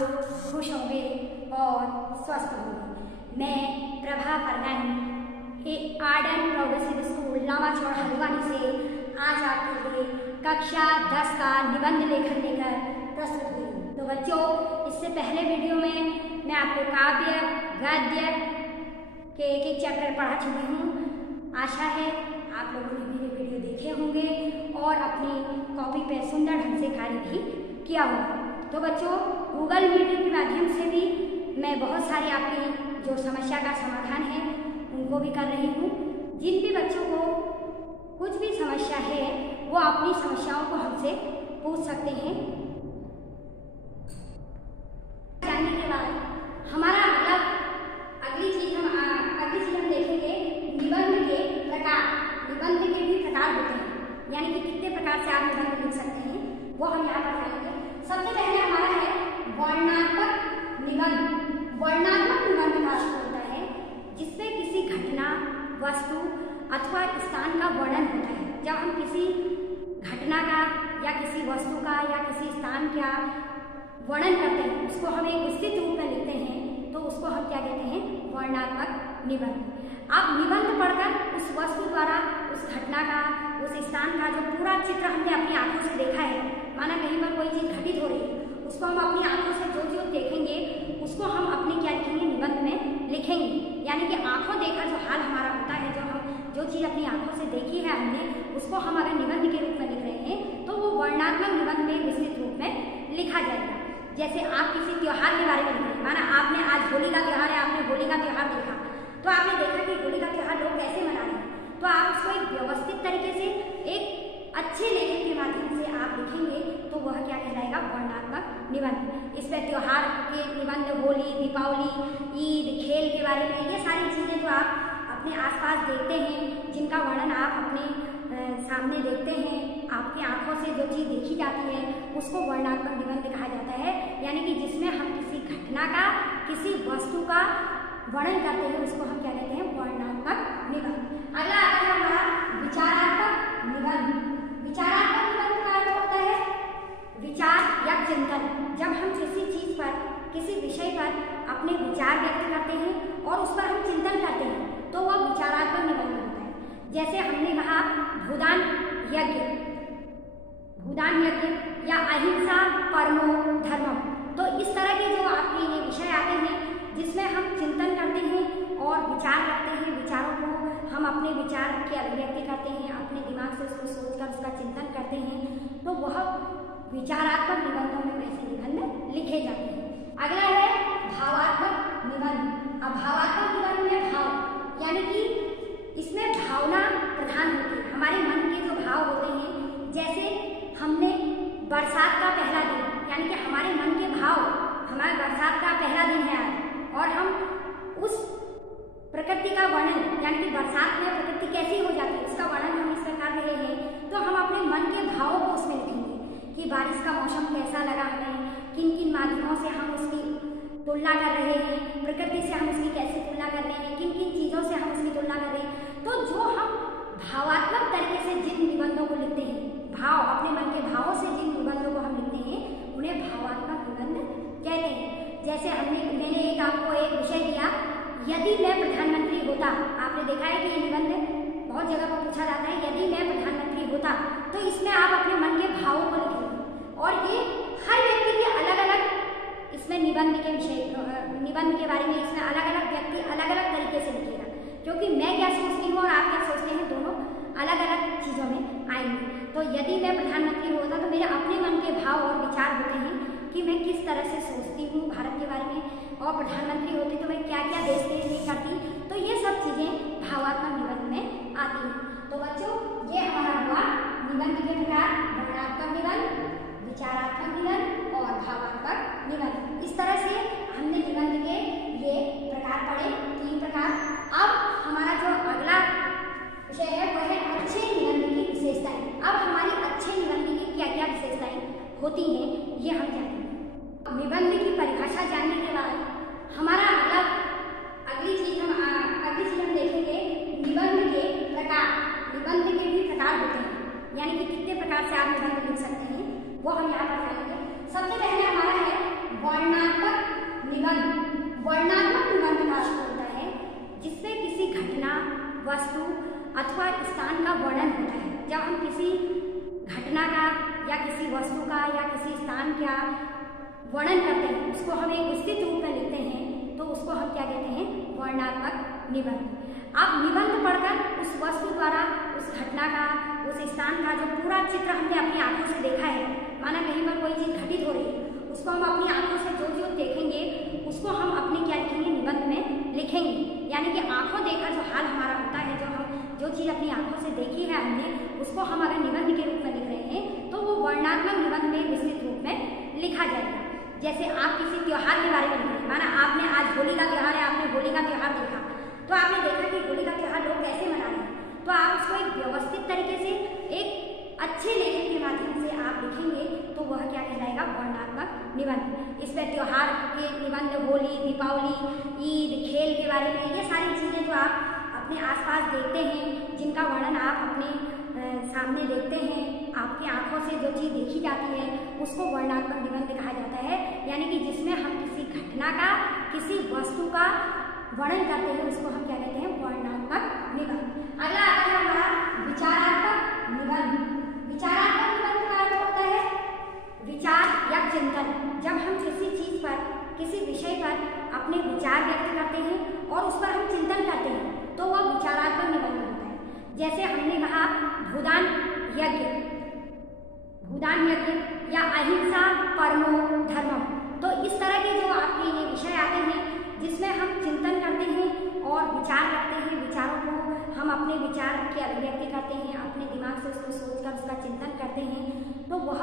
लोग खुश होंगे और स्वस्थ होंगे। मैं Prabha Pargan Arden progressive school Lamachaur Haldwani से आज आपके लिए कक्षा 10 का निबंध लेखन लेकर प्रस्तुत हुई हूँ। तो बच्चों, इससे पहले वीडियो में मैं आपको काव्य गद्य के एक चैप्टर पढ़ा चुकी हूँ। आशा है आप लोगों ने मेरे वीडियो देखे होंगे और अपनी कॉपी पे सुंदर ढंग से कार्य भी किया होगा। तो बच्चों, गूगल मीटिंग के माध्यम से भी मैं बहुत सारी आपकी जो समस्या का समाधान है उनको भी कर रही हूँ। जिन भी बच्चों को कुछ भी समस्या है वो अपनी समस्याओं को हमसे पूछ सकते हैं। जानने के बाद हमारा अगली चीज हम देखेंगे निबंध के प्रकार। निबंध के भी प्रकार होते हैं, यानी कि कितने प्रकार से आप निबंध लिख सकते हैं वो हम यहाँ पर जानेंगे। सबसे पहले हमारा है वर्णनात्मक निबंध। वर्णनात्मक निबंध का अर्थ होता है जिसमें किसी घटना, वस्तु अथवा स्थान का वर्णन होता है। जब हम किसी घटना का या किसी वस्तु का या किसी स्थान का वर्णन करते हैं, उसको हम एक विस्तृत रूप में लिखते हैं, तो उसको हम क्या कहते हैं? वर्णनात्मक निबंध। आप निबंध पढ़कर उस वस्तु द्वारा उस घटना का, उस स्थान का जो पूरा चित्र हमने अपनी आंखों से देखा है, माना कहीं पर कोई चीज घटित हो रही है, उसको हम अपनी आंखों से जो देखेंगे उसको हम अपने क्या लिखेंगे? निबंध में लिखेंगे। यानी कि आंखों देखा जो हाल हमारा होता है, जो चीज अपनी आंखों से देखी है हमने, उसको हम अगर निबंध के रूप में लिख रहे हैं तो वो वर्णनात्मक निबंध में विस्तृत रूप में लिखा जाएगा। जैसे आप किसी त्योहार के बारे में लिख रहे हैं, माना आपने आज होली का त्योहार है, आपने होली का त्योहार देखा, तो आपने देखा कि होली का त्योहार लोग कैसे मना रहे हैं, तो आप उसको एक व्यवस्थित तरीके से एक अच्छे लेखन के माध्यम से आप लिखेंगे तो वह क्या कहलाएगा? वर्णनात्मक निबंध। इसमें त्योहार के निबंध, होली, दीपावली, ईद, खेल के बारे में, ये सारी चीजें जो आप अपने आसपास देखते हैं, जिनका वर्णन आप अपने सामने देखते हैं, आपकी आंखों से जो चीज देखी जाती है उसको वर्णनात्मक निबंध कहा जाता है। यानी कि जिसमें हम किसी घटना का, किसी वस्तु का वर्णन करते हैं, उसको हम क्या कहते हैं? वर्णनात्मक निबंध। अगला आता है हमारा विचारात्मक निबंध। विचारात्मक निबंध का अर्थ होता है विचार या चिंतन। जब हम किसी चीज पर, किसी विषय पर अपने विचार व्यक्त करते हैं और उस पर हम चिंतन करते हैं तो वह विचारात्मक निबंध होता है। जैसे हमने कहा भूदान यज्ञ या अहिंसा परमो धर्मम, तो इस तरह के जो आपके ये विषय आते हैं जिसमें हम चिंतन करते हैं और विचार करते हैं, विचारों को हम अपने विचार की अभिव्यक्ति करते हैं, अपने दिमाग से उसको सोचकर उसका चिंतन करते हैं, तो वह विचारात्मक निबंधों में वैसे निबंध लिखे जाते हैं। अगला है भावात्मक निबंध। अब भावात्मक निबंध में भाव, यानी कि इसमें भावना प्रधान होती है। हमारे मन के जो भाव होते हैं, जैसे हमने बरसात का पहला दिन, यानी कि हमारे मन के भाव, हमारा बरसात का पहला दिन है आज, और हम उस प्रकृति का वर्णन, यानी कि बरसात में प्रकृति कैसी हो जाती है उसका वर्णन हम इस प्रकार रहे हैं, तो हम अपने मन के भावों को उसमें लिखेंगे कि बारिश का मौसम कैसा लगा हमें, किन किन माध्यमों से हम उसकी तुलना कर रहे हैं, प्रकृति से हम उसकी कैसे तुलना कर रहे हैं, किन किन चीजों से हम उसकी तुलना कर रहे हैं। तो जो हम भावात्मक तरीके से जिन निबंधों को लिखते हैं, भाव, अपने मन के भावों से जिन निबंधों को हम लिखते हैं उन्हें भावात्मक निबंध कहते हैं। जैसे मैंने एक आपको एक विषय दिया, यदि मैं प्रधानमंत्री होता। आपने देखा है कि ये निबंध बहुत जगह पर पूछा जाता है, यदि मैं प्रधानमंत्री होता, तो इसमें आप अपने मन के भावों को लिखेंगे और ये हर व्यक्ति के अलग अलग इसमें निबंध के बारे में इसमें अलग अलग व्यक्ति अलग अलग तरीके से लिखेगा, क्योंकि मैं क्या सोचती हूँ और आप क्या सोचते हैं दोनों अलग अलग चीजों में आएंगे। तो यदि मैं प्रधानमंत्री होता तो मेरे अपने मन के भाव और विचार होते हैं कि मैं किस तरह से सोचती हूँ भारत के बारे में, और प्रधानमंत्री होते तो मैं क्या क्या देश के लिए करती। तो ये सब चीजें भावात्मक निबंध में आती हैं। तो बच्चों, ये हमारा हुआ निबंध के प्रकार, वर्णनात्मक निबंध, विचारात्मक निबंध और भावात्मक निबंध। इस तरह से हमने निबंध के ये प्रकार पढ़े, 3 प्रकार। अब हमारा जो अगला विषय है वह है अच्छे निबंध की विशेषताएं। अब हमारी अच्छे निबंध की क्या क्या विशेषताएं होती हैं ये हम जानेंगे। निबंध की परिभाषा जानने के बाद हमारा अगली चीज हम का वर्णन होता है। जब हम किसी घटना का या किसी वस्तु का या किसी स्थान का वर्णन करते हैं, उसको हम एक विस्तृत रूप में लिखते हैं, तो उसको हम क्या कहते हैं? वर्णनात्मक निबंध। आप निबंध पढ़कर उस वस्तु द्वारा उस घटना का, उस स्थान का जो पूरा चित्र हमने अपनी आंखों से देखा है, माना कहीं पर कोई चीज घटित हो रही है, उसको हम अपनी आंखों से जो जो देखेंगे उसको हम अपने क्या लिखेंगे? निबंध में लिखेंगे। यानी कि आंखों देखा जो हाल हमारा होता है, जो चीज अपनी आंखों से देखी है हमने, उसको हम अगर निबंध के रूप में लिख रहे हैं तो वो वर्णनात्मक निबंध में विस्तृत रूप में लिखा जाएगा। जैसे आप किसी त्योहार के बारे में लिख रहे हैं, माना आपने आज होली का त्योहार है, आपने होली का त्योहार देखा, तो आपने देखा कि होली का त्योहार लोग कैसे मना रहे हैं, तो आप उसको एक व्यवस्थित तरीके से एक अच्छे लेखन के माध्यम से आप लिखेंगे, तो वह क्या कहलाएगा? वर्णनात्मक निबंध। इसमें त्योहार के निबंध, होली, दीपावली, ईद, खेल के बारे में, ये सारी चीजें जो आप अपने आसपास देखते हैं, जिनका वर्णन आप अपने सामने देखते हैं, आपकी आंखों से जो चीज देखी जाती है, उसको वर्णनात्मक निबंध कहा जाता है। यानी कि जिसमें हम किसी घटना का, किसी वस्तु का वर्णन करते हैं, उसको हम क्या कहते हैं? वर्णनात्मक निबंध। अगला आता है हमारा विचारात्मक निबंध। विचारात्मक निबंध का अर्थ होता है विचार या चिंतन। जब हम किसी चीज पर, किसी विषय पर अपने विचार व्यक्त करते हैं और उस पर हम चिंतन करते हैं, तो वह विचारात्मक निबंध होता है। जैसे हमने कहा भूदान यज्ञ, भूदान यज्ञ या अहिंसा परमो धर्मम, तो इस तरह के जो आपके ये विषय आते हैं जिसमें हम चिंतन करते हैं और विचार करते हैं, विचारों को हम अपने विचार की अभिव्यक्ति करते हैं, अपने दिमाग से उसको सोचकर उसका चिंतन करते हैं, तो वह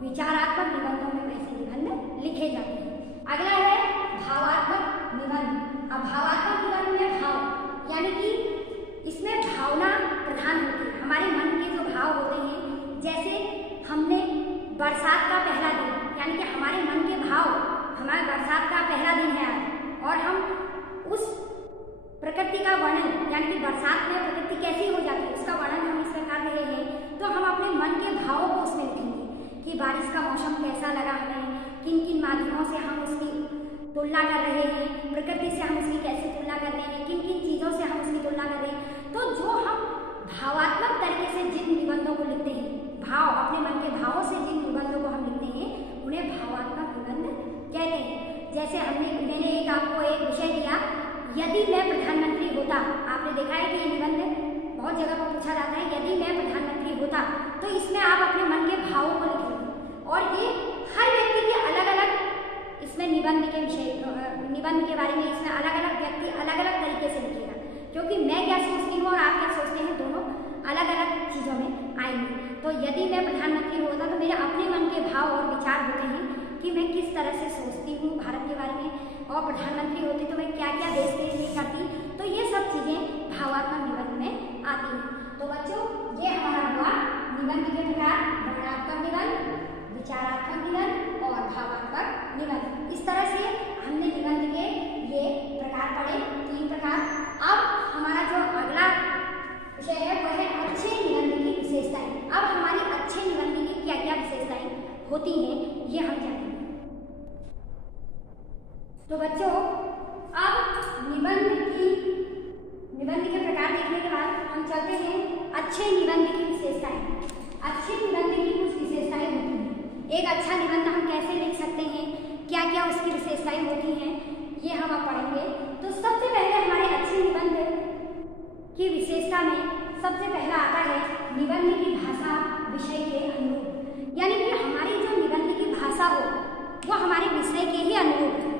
विचारात्मक निबंधों में वैसे निबंध लिखे जाते हैं। अगला है भावात्मक निबंध। अब भावात्मक निबंध में भाव, यानी कि इसमें भावना प्रधान होती है। हमारे मन के जो भाव होते हैं, जैसे हमने बरसात का पहला दिन, यानी कि हमारे मन के भाव, हमारा बरसात का पहला दिन है आज, और हम उस प्रकृति का वर्णन, यानी कि बरसात में प्रकृति कैसी हो जाती है उसका वर्णन हम इसमें कर रहे हैं, तो हम अपने मन के भावों को उसमें लिखेंगे कि बारिश का मौसम कैसा लगा हमें, किन किन माध्यमों से हम उसकी तुलना कर रहे हैं, प्रकृति से हम उसकी कैसे तुलना कर रहे हैं, किन किन चीज़ों से हम उसकी तुलना कर रहे हैं। तो जो हम भावात्मक तरीके से जिन निबंधों को लिखते हैं, भाव, अपने मन के भावों से जिन निबंधों को हम लिखते हैं, उन्हें भावात्मक निबंध कहते हैं। जैसे मैंने एक आपको एक विषय दिया, यदि मैं प्रधानमंत्री होता। आपने देखा है कि ये निबंध बहुत जगह पर पूछा जाता है, यदि मैं प्रधानमंत्री होता, तो इसमें आप अपने मन के भावों को लिखेंगे और ये हर व्यक्ति के अलग अलग इसमें निबंध के विषय, निबंध के बारे में इसमें अलग अलग व्यक्ति अलग अलग तरीके से लिखेगा, क्योंकि मैं क्या सोचती हूँ और आप क्या सोचते हैं, दोनों अलग अलग चीज़ों में आएंगे। तो यदि मैं प्रधानमंत्री होता तो मेरे अपने मन के भाव और विचार होते हैं कि मैं किस तरह से सोचती हूँ भारत के बारे में, और प्रधानमंत्री होती तो मैं क्या क्या देश के लिए करती। तो ये सब चीज़ें भावात्मक निबंध में आती हैं। तो बच्चों, ये हमारा हुआ निबंध के प्रकार, वर्णनात्मक निबंध, विचारात्मक निबंध और भावात्मक निबंध। इस तरह से हमने निबंध के ये प्रकार पढ़े, 3 प्रकार। अब हमारा जो अगला विषय है वह है अच्छे निबंध की विशेषताएं। अब हमारी अच्छे निबंध की क्या क्या विशेषताएं होती हैं, ये हम जानेंगे। तो बच्चों, अब निबंध के प्रकार देखने के बाद हम चलते हैं अच्छे निबंध की विशेषताएं। अच्छे निबंध की कुछ विशेषताएं होती हैं। एक अच्छा निबंध हम कैसे लिख सकते हैं, क्या क्या उसकी विशेषताएं होती हैं, ये हम अब पढ़ेंगे। तो सबसे पहले हमारे अच्छे निबंध की विशेषता में सबसे पहला आता है निबंध की भाषा विषय के अनुरूप। यानी कि हमारी जो निबंध की भाषा हो वो हमारे विषय के ही अनुरूप है।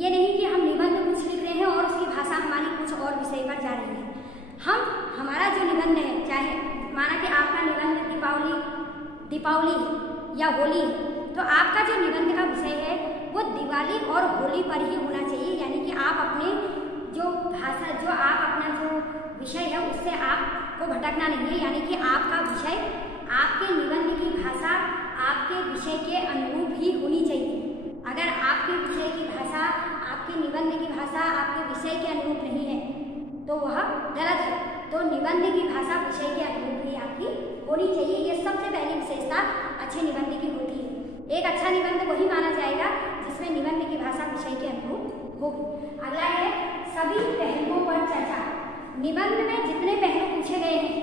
ये नहीं कि हम निबंध कुछ लिख रहे हैं और उसकी भाषा हमारी कुछ और विषय पर जा रही है। हमारा जो निबंध है, चाहे माना कि आपका निबंध दीपावली या होली, तो आपका जो निबंध का विषय है वो दिवाली और होली पर ही होना चाहिए। यानी कि आप अपने जो भाषा, जो आप अपना जो विषय है उससे आपको भटकना नहीं है। यानी कि आपका विषय, आपके निबंध की भाषा आपके विषय के अनुरूप ही होनी चाहिए। अगर आपके विषय की भाषा, आपके निबंध की भाषा आपके विषय के अनुरूप नहीं है तो वह गलत है। तो निबंध की भाषा विषय के अनुरूप ही आपकी होनी चाहिए। ये सबसे पहली विशेषता अच्छे निबंध की होती है। एक अच्छा निबंध वही माना जाएगा जिसमें निबंध की भाषा विषय के अनुरूप होगी। अगला है सभी पहलुओं पर चर्चा। निबंध में जितने पहलू पूछे गए हैं,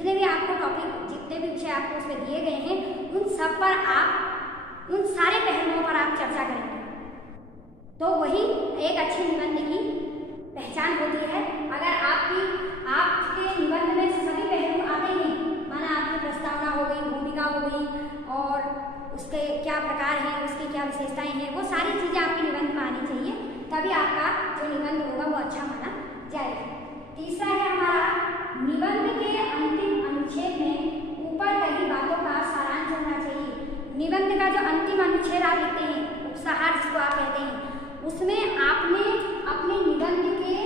जितने भी आपको टॉपिक, जितने भी विषय आपको उसमें दिए गए हैं, उन सब पर आप, उन सारे पहलुओं पर आप चर्चा करेंगे। तो वही एक अच्छे निबंध की पहचान होती है। अगर आपके निबंध में सभी पहलू आते हैं, माना आपकी प्रस्तावना हो गई, भूमिका हो गई, और उसके क्या प्रकार हैं, उसकी क्या विशेषताएं हैं, वो सारी चीजें आपके निबंध में आनी चाहिए, तभी आपका जो निबंध होगा वो अच्छा माना जाएगा। तीसरा है हमारा, निबंध के अंतिम अनुच्छेद में ऊपर कही बातों का सारांश होना चाहिए। निबंध का जो अंतिम अनुच्छेद आप लिखते हैं, उपसंहार जिसको आप कहते हैं, उसमें आपने अपने निबंध के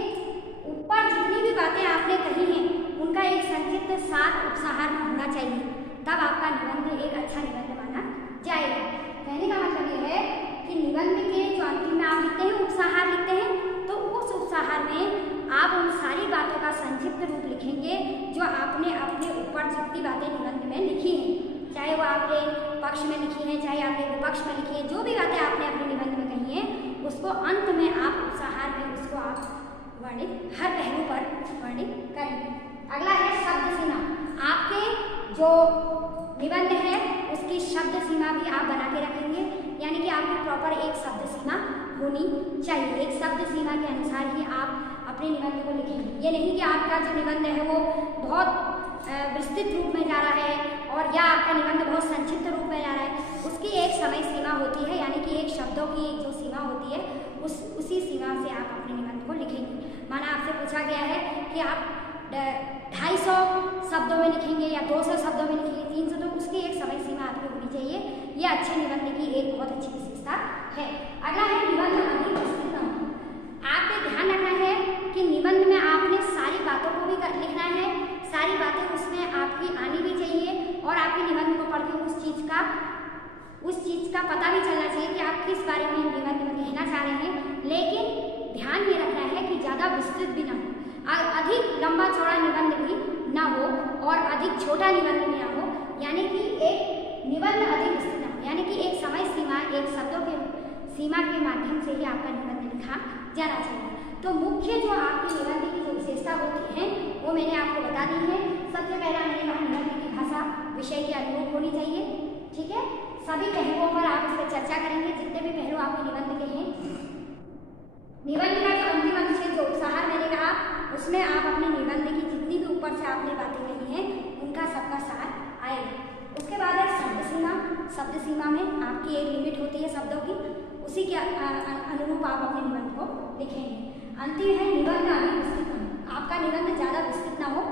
ऊपर जितनी भी बातें आपने कही हैं, उनका एक संक्षिप्त सार उपसंहार में होना चाहिए, तब आपका निबंध एक अच्छा निबंध माना जाएगा। कहने का मतलब ये है कि निबंध के जो अंतिम में आप लिखते हैं, उपसंहार लिखते हैं, तो उस उपसंहार में आप उन सारी बातों का संक्षिप्त रूप लिखेंगे जो आपने अपने ऊपर जितनी बातें निबंध में लिखी हैं, चाहे वो आपके पक्ष में लिखी हैं, चाहे आपके विपक्ष में लिखी है, जो भी बातें आपने अपने निबंध में कही हैं, उसको अंत में आप उपसंहार में उसको आप वर्णित, हर पहलू पर वर्णित करेंगे। अगला है शब्द सीमा। आपके जो निबंध है उसकी शब्द सीमा भी आप बना के रखेंगे, यानी कि आपकी प्रॉपर एक शब्द सीमा होनी चाहिए। एक शब्द सीमा के अनुसार ही आप अपने निबंध को लिखेंगे। ये नहीं कि आपका जो निबंध है वो बहुत विस्तृत रूप में जा रहा है और या आपका निबंध बहुत संक्षिप्त रूप में जा रहा है, उसकी एक समय सीमा होती है, यानी कि एक शब्दों की एक जो सीमा होती है, उसी सीमा से आप अपने निबंध को लिखेंगे। माना आपसे पूछा गया है कि आप 250 शब्दों में लिखेंगे या 200 शब्दों में लिखेंगे, 300, तो उसकी एक समय सीमा आपकी होनी चाहिए। यह अच्छे निबंध की एक बहुत अच्छी विशेषता है। अगला है निबंध अधिक विस्तृत न हो। आपको ध्यान रखना है कि निबंध में आपने सारी बातों को भी लिखना है, सारी बातें उसमें आपकी आनी भी चाहिए, और आपके निबंध को पढ़ के उस चीज का पता भी चलना चाहिए कि आप किस बारे में निबंध में कहना चाह रहे हैं। लेकिन ध्यान ये रखना है कि ज़्यादा विस्तृत भी ना हो, अधिक लंबा चौड़ा निबंध भी ना हो और अधिक छोटा निबंध भी ना हो, यानी कि एक निबंध अधिक विस्तृत ना हो, यानी कि एक समय सीमा, एक शब्दों के सीमा के माध्यम से ही आपका निबंध लिखा जाना चाहिए। तो मुख्य जो आपकी निबंध की जो विशेषता होती है वो मैंने आपको बता दी है। सबसे पहला मैंने कहा निबंध की भाषा विषय के अनुरूप होनी चाहिए, ठीक है। सभी पहलुओं पर आप इस पर चर्चा करेंगे, जितने भी पहलू आपके निबंध के हैं। निबंध का जो अंतिम अनुच्छेद जो उपसंहार मैंने कहा, उसमें आप अपने निबंध की जितनी भी ऊपर से आपने बातें कही हैं, उनका सबका सार आएगा। उसके बाद है शब्द सीमा। शब्द सीमा में आपकी एक लिमिट होती है शब्दों की, उसी के अनुरूप आप अपने निबंध को लिखेंगे। अंतिम है निबंध अधिक विस्तृत न हो। आपका निबंध ज़्यादा विस्तृत ना हो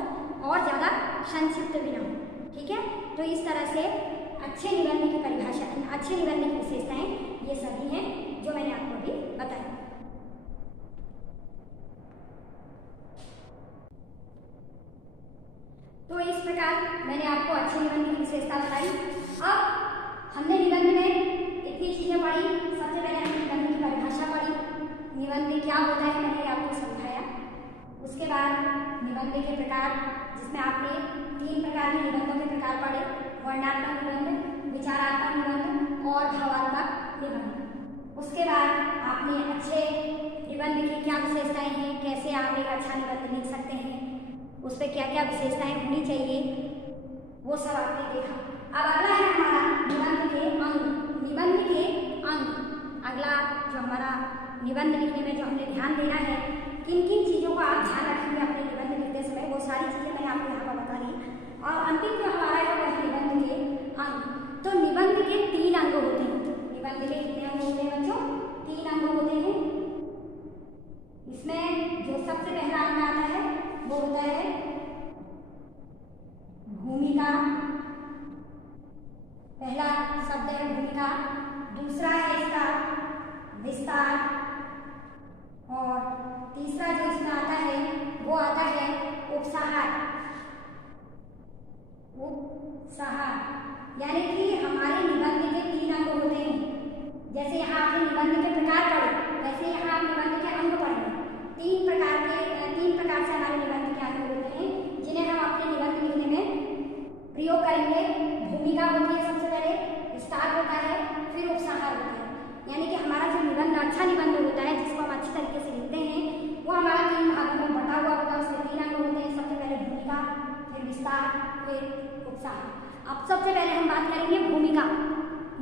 और ज़्यादा संक्षिप्त भी ना हो, ठीक है। तो इस तरह से अच्छे निबंध की परिभाषा, अच्छे निबंध की विशेषताएं ये सभी हैं जो मैंने आपको अभी बताई। तो इस प्रकार मैंने आपको अच्छे निबंध की विशेषता बताई। अब हमने निबंध में इतनी चीजें पढ़ी। सबसे पहले हमने निबंध की परिभाषा पढ़ी, निबंध क्या होता है मैंने आपको समझाया। उसके बाद निबंध के प्रकार, जिसमें आपने 3 प्रकार के निबंधों के प्रकार पढ़े, वर्णनात्मक निबंध, विचारात्मक निबंध और भावात्मक निबंध। उसके बाद आपने अच्छे निबंध की क्या विशेषताएं हैं, कैसे आप एक अच्छा निबंध लिख सकते हैं, उस पर क्या क्या विशेषताएं होनी चाहिए, वो सब आपने देखा। अब अगला है हमारा निबंध के अंग। निबंध के अंग, अगला जो हमारा निबंध लिखने में जो हमने ध्यान देना है, किन किन चीज़ों का आप ध्यान रखेंगे अपने निबंध लिखते समय, वो सारी चीज़ें मैंने आपको यहाँ पर बता दी। और अंतिम जो हमारा है वो है निबंध के अंग। तो निबंध के 3 अंग होते हैं। निबंध के कितने अंग होते हैं बच्चों? 3 अंग होते हैं। इसमें जो सबसे पहला अंग आता है वो होता है भूमिका। पहला शब्द है भूमिका, दूसरा है इसका विस्तार, और तीसरा जो इसमें उत्साह। अब सबसे पहले हम बात करेंगे भूमिका।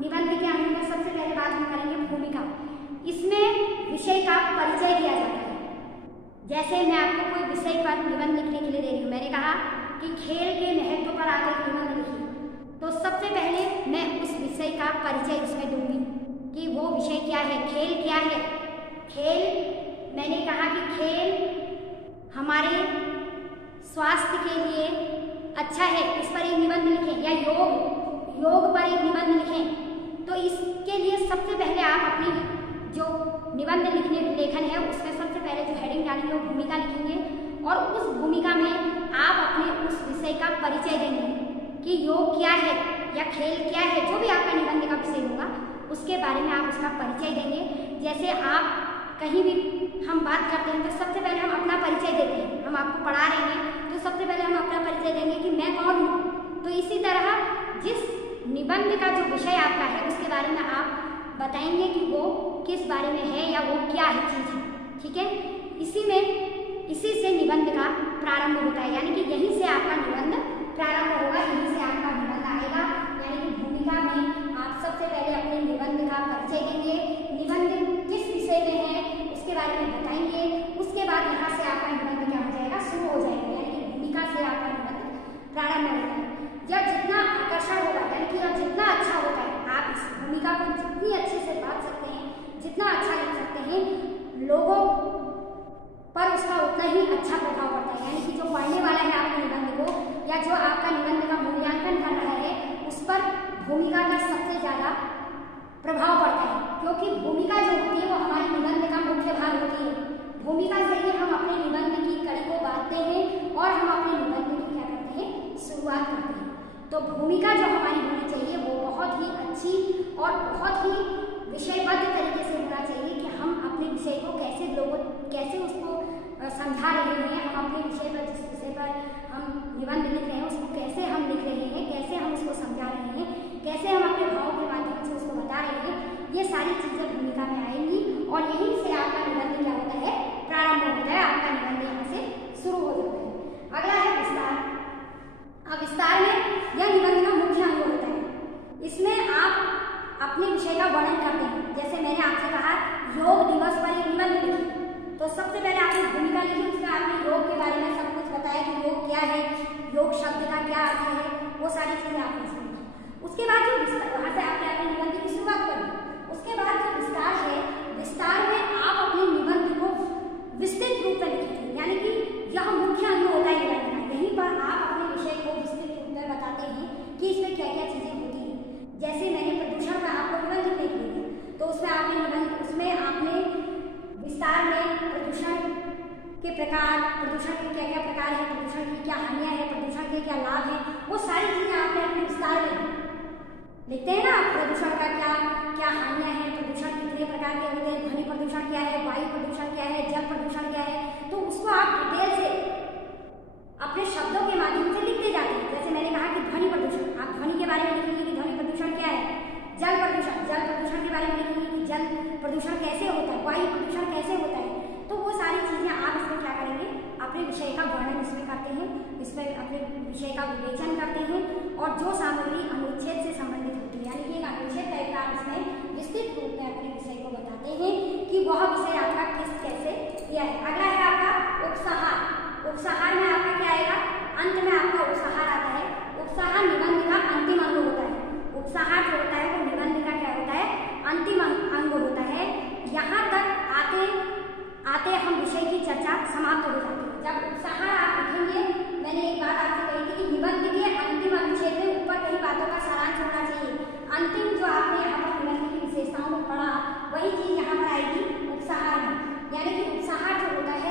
निबंध के अंग में सबसे पहले बात हम करेंगे भूमिका। इसमें विषय का परिचय दिया जाता है। जैसे मैं आपको कोई विषय पर निबंध लिखने के लिए दे रही हूँ, मैंने कहा कि खेल के महत्व पर आकर निबंध लिखिए, तो सबसे पहले मैं उस विषय का परिचय उसमें दूंगी कि वो विषय क्या है, खेल क्या है। खेल, मैंने कहा कि खेल हमारे स्वास्थ्य के लिए अच्छा है, इस पर एक निबंध लिखें, या योग पर एक निबंध लिखें। तो इसके लिए सबसे पहले आप अपनी जो निबंध लेखन है उसमें सबसे पहले जो हेडिंग डालेंगे वो भूमिका लिखेंगे, और उस भूमिका में आप अपने उस विषय का परिचय देंगे कि योग क्या है या खेल क्या है, जो भी आपका निबंध का विषय होगा उसके बारे में आप उसका परिचय देंगे। जैसे आप कहीं भी हम बात करते हैं तो सबसे पहले हम अपना परिचय देते हैं, हम आपको पढ़ा रहे हैं तो सबसे पहले हम अपना परिचय देंगे कि मैं कौन हूँ। तो इसी तरह जिस निबंध का जो विषय आपका है उसके बारे में आप बताएंगे कि वो किस बारे में है या वो क्या है चीज़ है, ठीक है। इसी से निबंध का प्रारंभ होता है, यानी कि यहीं से आपका निबंध प्रारंभ होगा, यहीं से आपका निबंध आएगा। यानी कि भूमिका में आप सबसे पहले अपने निबंध का परिचय देंगे, निबंध किस विषय में है उसके बारे में बताएंगे, उसके बाद यहाँ से आपका निबंध क्या हो जाएगा, शुरू हो जाएगा। यानी कि भूमिका से आपका निबंध प्रारंभ होता है। जब जितना आकर्षण होगा, यानी कि जब जितना अच्छा होता है, आप इस भूमिका को जितनी अच्छे से बांध सकते हैं, जितना अच्छा लिख सकते हैं, लोगों पर उसका उतना ही अच्छा प्रभाव पड़ता है। यानी कि जो पढ़ने वाला है आपके निबंध को, या जो आपका निबंध का मूल्यांकन कर रहा है, उस पर भूमिका का सबसे ज़्यादा प्रभाव पड़ता है, क्योंकि भूमिका जो होती है वो हमारी निबंध का मुख्य भाग होती है। भूमिका से ही हम अपने निबंध की कड़ी को बांधते हैं और हम अपने निबंध की क्या करते हैं, शुरुआत करते हैं। तो भूमिका जो हमारी होनी चाहिए वो बहुत ही अच्छी और बहुत ही विषयबद्ध तरीके से होना चाहिए कि हम अपने विषय को कैसे उसको समझा रहे हैं, हम अपने विषय पर, जिस विषय पर हम निबंध लिख रहे हैं उसको कैसे हम लिख रहे हैं, कैसे हम उसको समझा रहे हैं, कैसे हम अपने भावों के माध्यम से उसको बता रहे हैं, ये सारी चीज़ें भूमिका में आएंगी और यहीं से आपका निबंध क्या होता है, प्रारंभ होता है, आपका निबंध यहाँ से शुरू हो जाता है। अगला है विस्तार। अब विस्तार में यह निबंध का मुख्य अंग होता है। इसमें आप अपने विषय का वर्णन करते हैं। जैसे मैंने आपसे कहा योग दिवस पर एक निबंध लिखी, तो सबसे पहले आपने भूमिका लिखी, उसमें आपने योग के बारे में सब कुछ बताया कि योग क्या है, योग शब्द का क्या अर्थ है, वो सारी चीजें आपने समझी। उसके बाद जो विस्तार, वहां से आपने अपने निबंध की शुरुआत कर दी। उसके बाद जो विस्तार है, विस्तार में आप अपने निबंध को विस्तृत रूप में लिखेंगे, यानी कि यह मुख्य अंग होता है निबंध का। यहीं पर आप अपने विषय को विस्तृत रूप में बताते हैं कि इसमें क्या क्या चीजें होती हैं। जैसे मैंने प्रदूषण का आपको निबंध लिखने के लिए, तो उसमें आपने विस्तार में प्रदूषण के प्रकार, प्रदूषण के क्या क्या प्रकार है, प्रदूषण की क्या हानियां हैं, प्रदूषण के क्या लाभ हैं, वो सारी चीजें आपने अपने विस्तार में लिखते हैं ना। प्रदूषण का क्या क्या हानियां हैं, प्रदूषण कितने प्रकार के होते हैं, ध्वनि प्रदूषण क्या है, वायु प्रदूषण क्या है, जल प्रदूषण क्या है, तो उसको आप डिटेल से अपने शब्दों के माध्यम से लिखते जाते हैं। जैसे मैंने कहा कि ध्वनि प्रदूषण, आप ध्वनि के बारे में लिखेंगे कि ध्वनि प्रदूषण क्या है, जल प्रदूषण के बारे में लिखेंगे कि जल प्रदूषण कैसे होता है, वायु प्रदूषण कैसे होता है। तो वो सारी चीजें आप इसमें क्या करेंगे, अपने विषय का वर्णन इसमें करते हैं, इसमें अपने विषय का विवेचन करते हैं, और जो सामग्री अनुच्छेद से संबंधित होती है, यानी कि एक अनुच्छेद टाइप का आप इसमें विस्तृत रूप में अपने विषय को बताते हैं कि वह विषय आपका किस कैसे दिया है। अगला है आपका उपसंहार। उपसंहार में आपका क्या आएगा, अंत में आपका उपसंहार आता है। उपसंहार निबंध का अंतिम अंग होता है। उपसंहार जो होता है वो निबंध का क्या होता है, अंतिम अंग होता है। यहाँ तक आते हम विषय की चर्चा समाप्त हो जाती है। जब उपसंहार आप लिखेंगे, मैंने एक बात आपसे कही थी कि निबंध के अंतिम अनुच्छेद में ऊपर कई बातों का सारांश होना चाहिए। अंतिम जो आपने यहाँ पर निबंध की विशेषताओं में पढ़ा, वही चीज यहाँ पर आएगी उपसंहार में। यानी कि उपसंहार जो होता है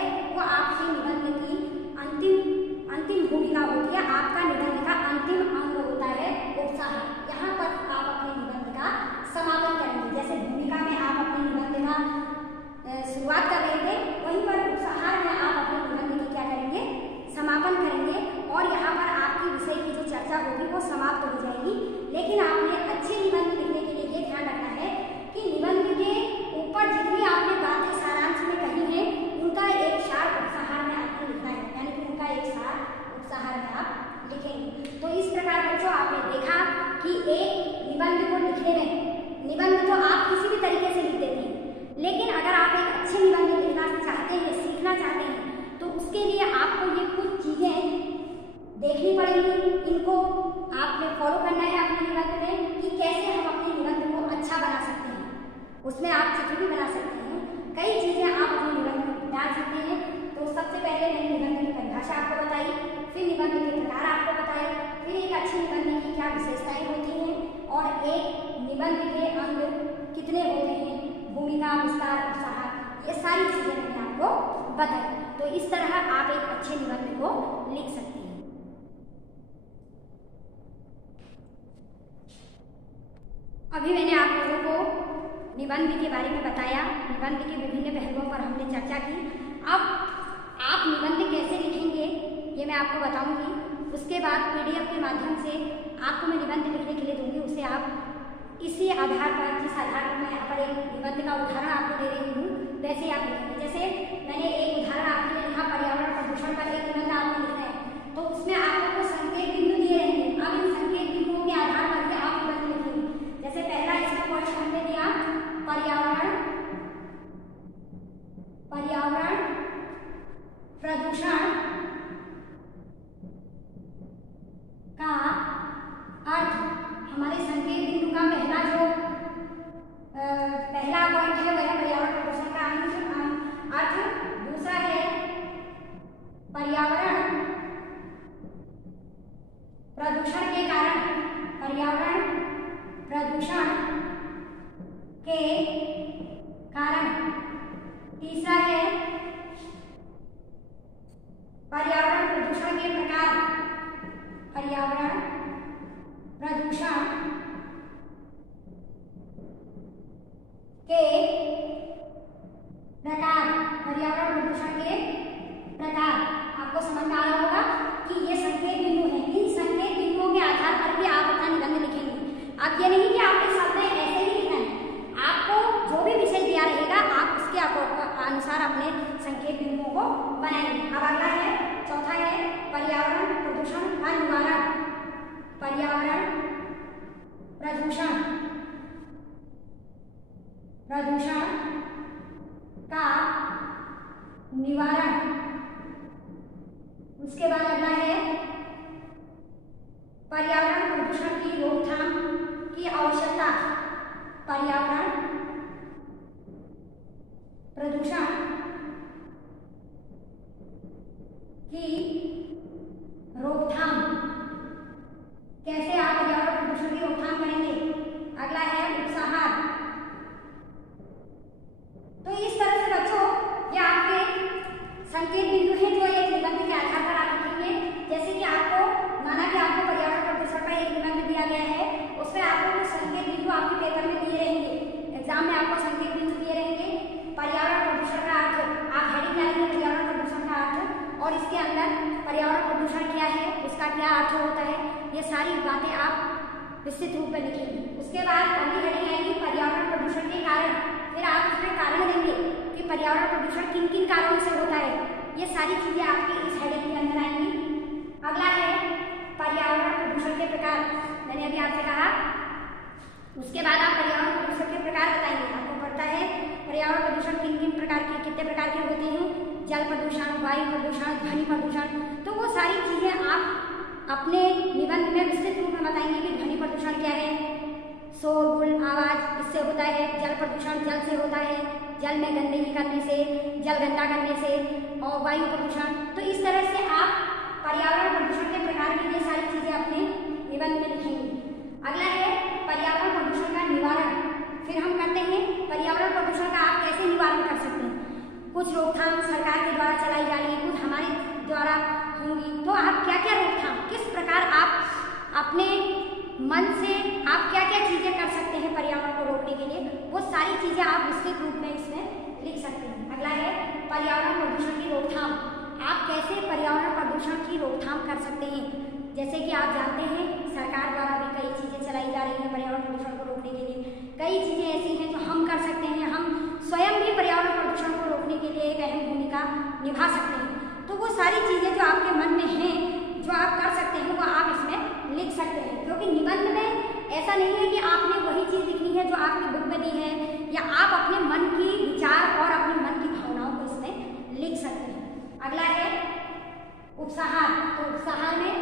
देखनी पड़ेंगी, इनको आपने फॉलो करना है अपने निबंध में कि कैसे हम अपने निबंध को अच्छा बना सकते हैं। उसमें आप चित्र भी बना सकते हैं, कई चीजें आप अपने निबंध में डाल सकते हैं। तो सबसे पहले मैंने निबंध की परिभाषा आपको बताई, फिर निबंध के प्रकार आपको बताए, फिर एक अच्छे निबंध की क्या विशेषताएं होती हैं और एक निबंध के अंग कितने होते हैं, भूमिका, विस्तार, उपसहार, ये सारी चीजें मैंने आपको बताई। तो इस तरह आप एक अच्छे निबंध को लिख सकते हैं। अभी मैंने आप लोगों को निबंध के बारे में बताया, निबंध के विभिन्न पहलुओं पर हमने चर्चा की। अब आप निबंध कैसे लिखेंगे ये मैं आपको बताऊंगी। उसके बाद PDF के माध्यम से आपको मैं निबंध लिखने के लिए दूंगी, उसे आप इसी आधार पर, जिस आधार पर मैं यहाँ पर एक निबंध का उदाहरण आपको दे रही हूँ, वैसे आप लिखेंगे। जैसे मैंने एक उदाहरण आपके लिए लिखा, पर्यावरण प्रदूषण का एक निबंध आपको लिखना है, तो उसमें आपको संकेत बिंदु दिए रहेंगे। अब इन संकेत बिंदुओं के आधार पर आप निबंध लिखेंगे। जैसे पहला इसका क्वेश्चन हमने दिया, पर्यावरण प्रदूषण का अर्थ, हमारे संकेत बिंदु का पहला जो पहला पॉइंट है वह है पर्यावरण प्रदूषण का अर्थ। दूसरा है पर्यावरण प्रदूषण के कारण, पर्यावरण प्रदूषण के कारण। तीसरा है पर्यावरण प्रदूषण के प्रकार, पर्यावरण प्रदूषण के प्रकार, पर्यावरण प्रदूषण के प्रकार। आपको समझ में आ रहा होगा कि ये संकेत बिंदु हैं, इन संकेत बिंदुओं के आधार पर भी आप अपना निबंध लिखेंगे। अब ये नहीं कि आपके शब्द ऐसे ही लिखना है, आपको जो भी विषय दिया रहेगा आप उसके अनुसार अपने संकेत बिंदुओं को बनाएंगे। अब अगला है, चौथा है पर्यावरण प्रदूषण का निवारण, पर्यावरण प्रदूषण का निवारण। उसके बाद अगला है पर्यावरण प्रदूषण की रोकथाम की आवश्यकता, पर्यावरण प्रदूषण की रोकथाम, कैसे आप पर्यावरण प्रदूषण की रोकथाम करेंगे। अगला है उपसहार। तो इस तरह से बच्चों ये आपके संकेत बिंदु हैं जो एक निबंध के आधार पर आप लिखेंगे। जैसे कि आपको माना कि आपको पर्यावरण प्रदूषण का एक निबंध दिया गया है, उसमें आपको कुछ संकेत बिंदु आपके पेपर में दिए रहेंगे, एग्जाम में आपको संकेत बिंदु दिए रहेंगे। पर्यावरण प्रदूषण का अर्थ, आप हेडिंग डालेंगे पर्यावरण प्रदूषण का अर्थ, और इसके अंदर पर्यावरण प्रदूषण क्या है, उसका क्या अर्थ होता है, ये सारी बातें आप विस्तृत रूप में लिखेंगे। उसके बाद अगली हेडिंग आएगी पर्यावरण प्रदूषण के कारण, फिर आप उसमें कारण देंगे कि पर्यावरण प्रदूषण किन किन कारणों से होता है। ये सारी चीजें आपकी इस हेडिंग के अंदर आएंगी। अगला है पर्यावरण प्रदूषण के प्रकार, मैंने अभी आपसे कहा। उसके बाद आप पर्यावरण प्रदूषण के प्रकार बताएंगे। आपको पता है पर्यावरण प्रदूषण किन किन प्रकार के, कितने प्रकार के होते हैं, जल प्रदूषण, वायु प्रदूषण, ध्वनि प्रदूषण। तो वो सारी चीजें आप अपने निबंध में विस्तृत रूप में बताएंगे कि ध्वनि प्रदूषण क्या है, शोरगुल, आवाज, इससे होता है। जल प्रदूषण जल से होता है, जल में गंदगी करने से, जल गंदा करने से। और वायु प्रदूषण, तो इस तरह से आप पर्यावरण प्रदूषण के प्रकार की ये सारी चीजें अपने निबंध में लिखेंगे। अगला है पर्यावरण प्रदूषण का निवारण। फिर हम करते हैं पर्यावरण प्रदूषण का आप कैसे निवारण कर सकते हैं। कुछ रोकथाम सरकार के द्वारा चलाई जा रही है, कुछ हमारे द्वारा होंगी, तो आप क्या क्या रोकथाम, किस प्रकार आप अपने मन से आप क्या क्या चीजें कर सकते हैं पर्यावरण को रोकने के लिए, वो सारी चीजें आप विस्तृत रूप में इसमें लिख सकते हैं। अगला है पर्यावरण प्रदूषण की रोकथाम, आप कैसे पर्यावरण प्रदूषण की रोकथाम कर सकते हैं। जैसे कि आप जानते हैं सरकार द्वारा भी कई चीजें चलाई जा रही हैं पर्यावरण प्रदूषण को रोकने के लिए। कई चीजें ऐसी हैं जो हम कर सकते हैं, हम स्वयं भी पर्यावरण प्रदूषण को रोकने के लिए एक अहम भूमिका निभा सकते हैं। तो वो सारी चीजें जो आपके मन में हैं, जो आप कर सकते हैं, वो आप इसमें लिख सकते हैं। क्योंकि निबंध में ऐसा नहीं है कि आपने वही चीज लिखनी है जो आपकी बुक में दी है, या आप अपने मन की विचार और अपने मन की भावनाओं को इसमें लिख सकते हैं। अगला है उपसहार। तो उपसहार में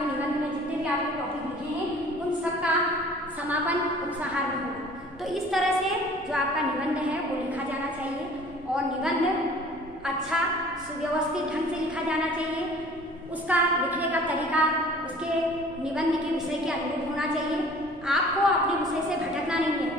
आपके निबंध में जितने भी आपने टॉपिक लिखे हैं उन सब का समापन उपसंहार में होगा। तो इस तरह से जो आपका निबंध है वो लिखा जाना चाहिए और निबंध अच्छा सुव्यवस्थित ढंग से लिखा जाना चाहिए। उसका लिखने का तरीका उसके निबंध के विषय के अनुरूप होना चाहिए। आपको अपने विषय से भटकना नहीं है।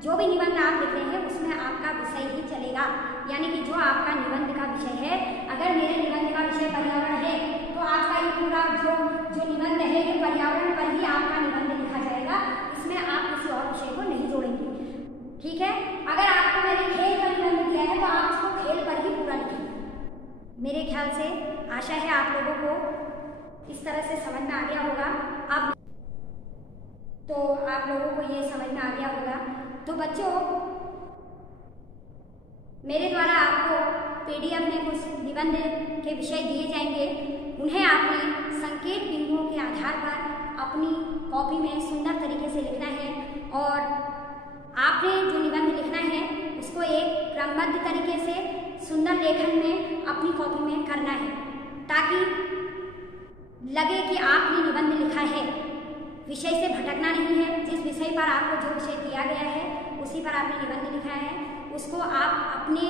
जो भी निबंध आप लिख रहे हैं उसमें आपका विषय ही चलेगा, यानी कि जो आपका निबंध का विषय है, अगर मेरे निबंध का विषय पर्यावरण है तो आपका ये पूरा जो निबंध है ये पर्यावरण पर ही आपका निबंध लिखा जाएगा। इसमें आप किसी और विषय को नहीं जोड़ेंगे, ठीक है। अगर आपको मैंने खेल का निबंध दिया है तो आप उसको खेल पर ही पूरा लिखेंगे। मेरे ख्याल से आशा है आप लोगों को इस तरह से समझ में आ गया होगा। अब तो आप लोगों को ये समझ में आ गया होगा। तो बच्चों, मेरे द्वारा आपको पीडीएफ में कुछ निबंध के विषय दिए जाएंगे। उन्हें आपने संकेत बिंदुओं के आधार पर अपनी कॉपी में सुंदर तरीके से लिखना है और आपने जो निबंध लिखना है उसको एक क्रमबद्ध तरीके से सुंदर लेखन में अपनी कॉपी में करना है, ताकि लगे कि आपने निबंध लिखा है, विषय से भटकना नहीं है। जिस विषय पर आपको जो विषय दिया गया है उसी पर आपने निबंध लिखा है, उसको आप अपने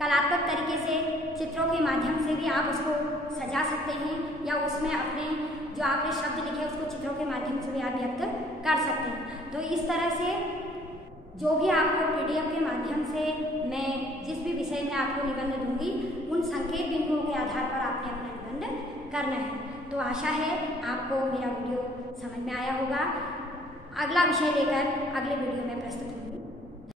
कलात्मक तरीके से चित्रों के माध्यम से भी आप उसको सजा सकते हैं या उसमें अपने जो आपने शब्द लिखे उसको चित्रों के माध्यम से भी आप व्यक्त कर सकते हैं। तो इस तरह से जो भी आपको पीडीएफ के माध्यम से मैं जिस भी विषय में आपको निबंध दूंगी उन संकेत बिंदुओं के आधार पर आपने अपना निबंध करना है। तो आशा है आपको मेरा वीडियो समझ में आया होगा। अगला विषय लेकर अगले वीडियो में प्रस्तुत होंगी।